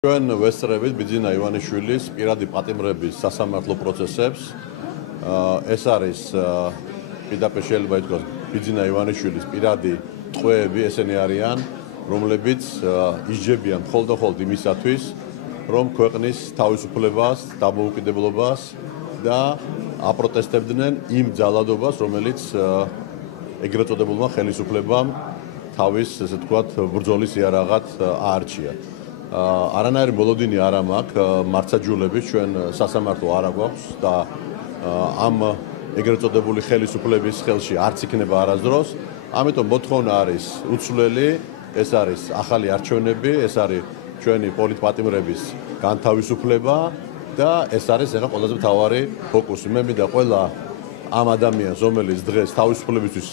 ჩვენ ვესწრებით ბიძინა ივანიშვილის პირადი პატიმრების სასამართლო პროცესებს. ეს არის პირდაპირ შეიძლება ითქვას ბიძინა ივანიშვილის პირადი ტყვეები, ესენი არიან, რომლებიც ისჯებიან მხოლოდ იმისათვის, რომ ქვეყნის თავისუფლებას, დამოუკიდებლობას და აპროტესტებდნენ იმ ძალადობას, რომელიც ეგრეთ წოდებულმა ხელისუფლებამ თავის, ესე ვთქვათ, ბრძოლის იარაღად აარჩია. არანაირი მოლოდინი არ მაქვს მარცხაჯულების ჩვენ სასამართლო არ აქვს და ამ ეგრეთ წოდებული ხელისუფლების ხელში არც იქნება არასდროს. ამიტომ მოთხოვნა არის უცვლელი, ეს არის ახალი არჩევნები, ეს არის ჩვენი პოლიტპატიმრების განთავისუფლება და ეს არის ახლა ყველაზე მთავარი ფოკუსი. მე მინდა ყველა ამ ადამიანს, რომელიც დღეს თავისუფლებისთვის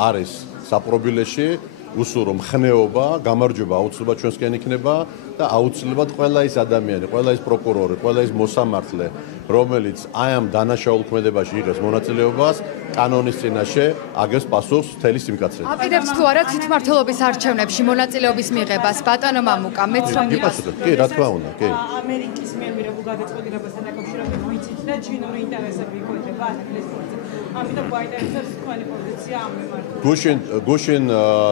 არის საპრობილეში, უსურო მხნეობა, გამარჯვება აუცილებლად ჩვენსკენ იქნება და აუცილებლად ყველა ის ადამიანი, ყველა ის პროკურორი, ყველა ის მოსამართლე, რომელიც აი ამ დანაშაულ ქმედებაში იღებს მონაწილეობას, კანონის წინაშე აგებს პასუხს მთელი სიმკაცრით. აპირებს თუ არა თვითმმართველობის არჩევნებში მონაწილეობის მიღებას, ბატონო მამუკა, მეც რომ გიპასუხებ, კი, რა თქმა უნდა, კი. ამერიკის მიღებულ გადაწყვეტილებასთან დაკავშირებით ვიცით და ჩინური ინტერესები იქოთება ასაკლის პროცესში. ამიტომ გვაინტერესებს თქვენი პოზიცია ამ მიმართულებით. გუშინ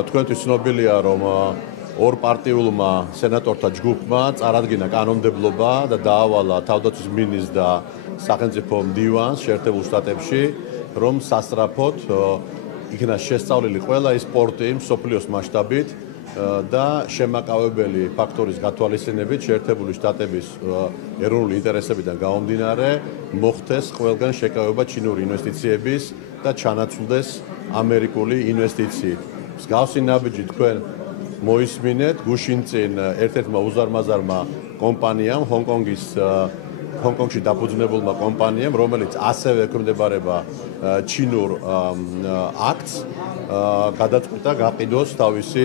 თქვენთვის ცნობილია, რომ ორ პარტიულმა სენატორთა ჯგუფმა წარადგინა კანონმდებლობა და დაავალა თავდაცვის მინისტრს და სახელმწიფო მდივანს შეერთებულ შტატებში, რომ სასწრაფოდ იქნა შესწავლილი ყველა ის სპორტი მსოფლიოს მასშტაბით და შემაკავებელი ფაქტორის გათვალისწინებით შეერთებული შტატების ეროვნული ინტერესებიდან გამომდინარე მოხდეს ყველგან შეკავება ჩინური ინვესტიციების და ჩანაცვლდეს ამერიკული ინვესტიციები. მსგავსი ნაბიჯი თქვენ მოისმინეთ გუშინ წინ ერთ-ერთმა უზარმაზარმა კომპანიამ ჰონკონგში დაფუძნებულმა კომპანიამ, რომელიც ასევე ექვემდებარება ჩინურ აქტს, გადაწყვიტა გაყიდოს თავისი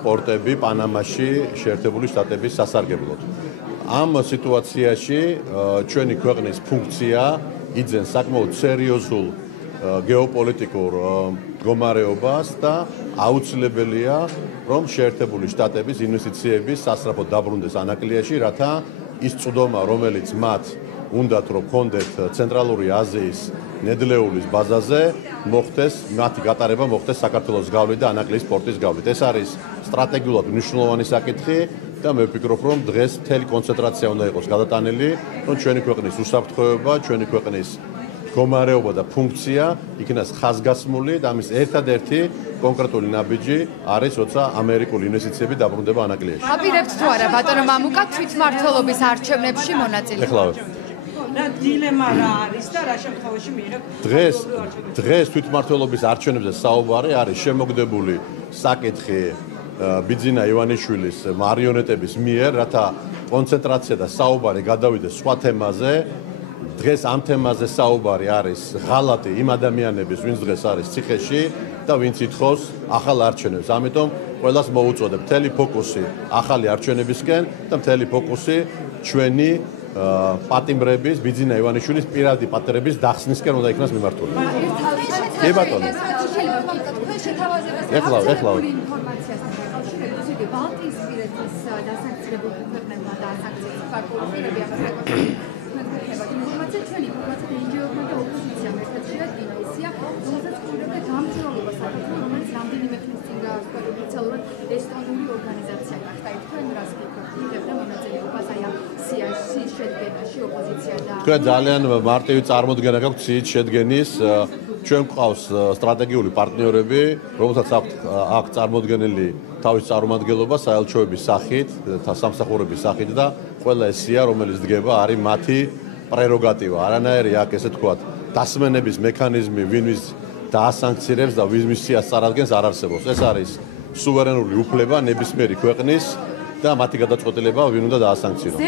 პორტები პანამაში შეერთებული შტატების სასარგებლოდ. ამ სიტუაციაში ჩვენი ქვეყნის ფუნქცია იძენს საკმაოდ სერიოზულ გეოპოლიტიკურ მდგომარეობას და აუცილებელია, რომ შეერთებული შტატების ინვესტიციების სასწრაფოდ დაბრუნდეს ანაკლიაში, რათა ის წვდომა, რომელიც მათ უნდათ რომ კონდეთ ცენტრალური აზიის ნედლეულის ბაზაზე, მოხდეს მათი გატარება მოხდეს საქართველოს გავლით და ანაკლიის პორტის გავლით. ეს არის სტრატეგიულად მნიშვნელოვანი საკითხი და მე ვფიქრობ, რომ დღეს მთელი კონცენტრაცია უნდა იყოს გადატანილი, რომ ჩვენი ქვეყნის უსაფრთხოება, ჩვენი ქვეყნის მდგომარეობა და ფუნქცია იქნას ხაზგასმული და ამის ერთადერთი კონკრეტული ნაბიჯი არის, როცა ამერიკული ინვესტიციები დაბრუნდება ანაკლიაში. აპირებთ თუ არა ბატონო მამუკა თვითმმართველობის არჩევნებში მონაწილეობა? რა დილემა რა არის და რა შემთხვევაში მიიღებ დღეს თვითმმართველობის არჩევნებზე საუბარი არის შემოგდებული საკითხი ბიძინა ივანიშვილის მარიონეტების მიერ, რათა კონცენტრაცია და საუბარი გადავიდეს სხვა თემაზე. დღეს ამ თემაზე საუბარი არის ღალატი იმ ადამიანების, ვინც დღეს არის ციხეში და ვინც ითხოვს ახალ არჩევნებს. ამიტომ ყველას მოუწოდებ მთელი ფოკუსი ახალი არჩევნებისკენ და მთელი ფოკუსი ჩვენი პატიმრების, ბიძინა ივანიშვილის პირადი პატიმრების დახსნისკენ უნდა იქნას მიმართული. კი ბატონო. ეხლა ინფორმაციასთან დაკავშირებით ისეთი ბალტიისპირეთის დასანქცირებულ ქვეყნებმა და სანქციების ფაქტორები ამას დაკავშირებით ინფორმაცია ჩვენი ინფორმაცია ინჯინერებმა და ოპოზიციამ ერთად შეადგინა ისია, რომელსაც ყურებდა გამჭვირვალობა საქართველოს, რომელიც რამდენიმე ხნის წინ გააქვთ ოფიციალურად ესტონური ორგანიზაცია გახდა. თქვენ რას ფიქრობთ, იღებდა მონაწილეობას აი ამ სიის შედგენაში ოპოზიცია და თქვენ ძალიან მარტივი წარმოდგენა გაქვთ სიის შედგენის. ჩვენ გვყავს სტრატეგიული პარტნიორები, რომელთაც აქვს წარმოდგენილი თავის წარმომადგენლობა საელჩოების სახით, სამსახურების სახით და ყველა ეს სია, რომელიც დგება, არის მათი პრეროგატივა. არანაირი აქ ესე ვთქვათ, დასმენების მექანიზმი, ვინვის დაასანქცირებს და ვინვის სიას წარადგენს არ არსებობს. ეს არის სუვერენული უფლება ნებისმიერი ქვეყნის და მათი გადაწყვეტილება ვინ უნდა დაასანქციროს.